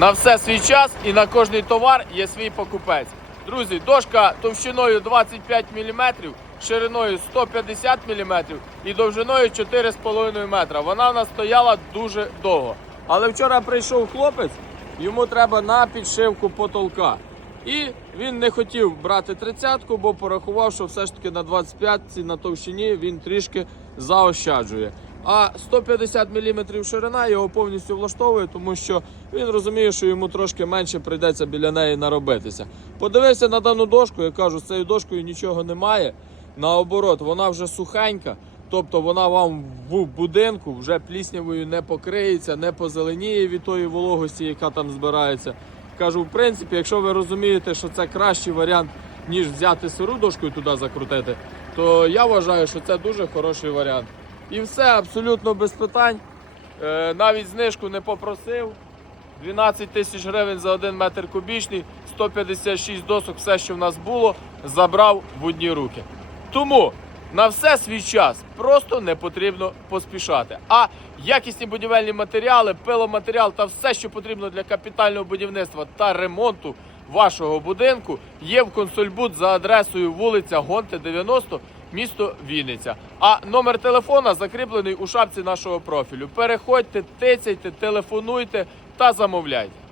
На все свій час і на кожний товар є свій покупець. Друзі, дошка товщиною 25 мм, шириною 150 мм і довжиною 4,5 метра. Вона в нас стояла дуже довго. Але вчора прийшов хлопець, йому треба на підшивку потолка. І він не хотів брати тридцятку, бо порахував, що все ж таки на 25 на товщині він трішки заощаджує. А 150 мм ширина його повністю влаштовує, тому що він розуміє, що йому трошки менше прийдеться біля неї наробитися. Подивився на дану дошку, я кажу, з цією дошкою нічого немає. Наоборот, вона вже сухенька, тобто вона вам в будинку вже пліснявою не покриється, не позеленіє від тої вологості, яка там збирається. Кажу, в принципі, якщо ви розумієте, що це кращий варіант, ніж взяти сиру дошку і туди закрутити, то я вважаю, що це дуже хороший варіант. І все абсолютно без питань. Е, навіть знижку не попросив. 12 тисяч гривень за один метр кубічний, 156 досок, все, що в нас було, забрав в одні руки. Тому на все свій час просто не потрібно поспішати. А якісні будівельні матеріали, пиломатеріал та все, що потрібно для капітального будівництва та ремонту вашого будинку, є в консольбут за адресою вулиця Гонти 90, місто Вінниця. А номер телефона закріплений у шапці нашого профілю. Переходьте, тицяйте, телефонуйте та замовляйте.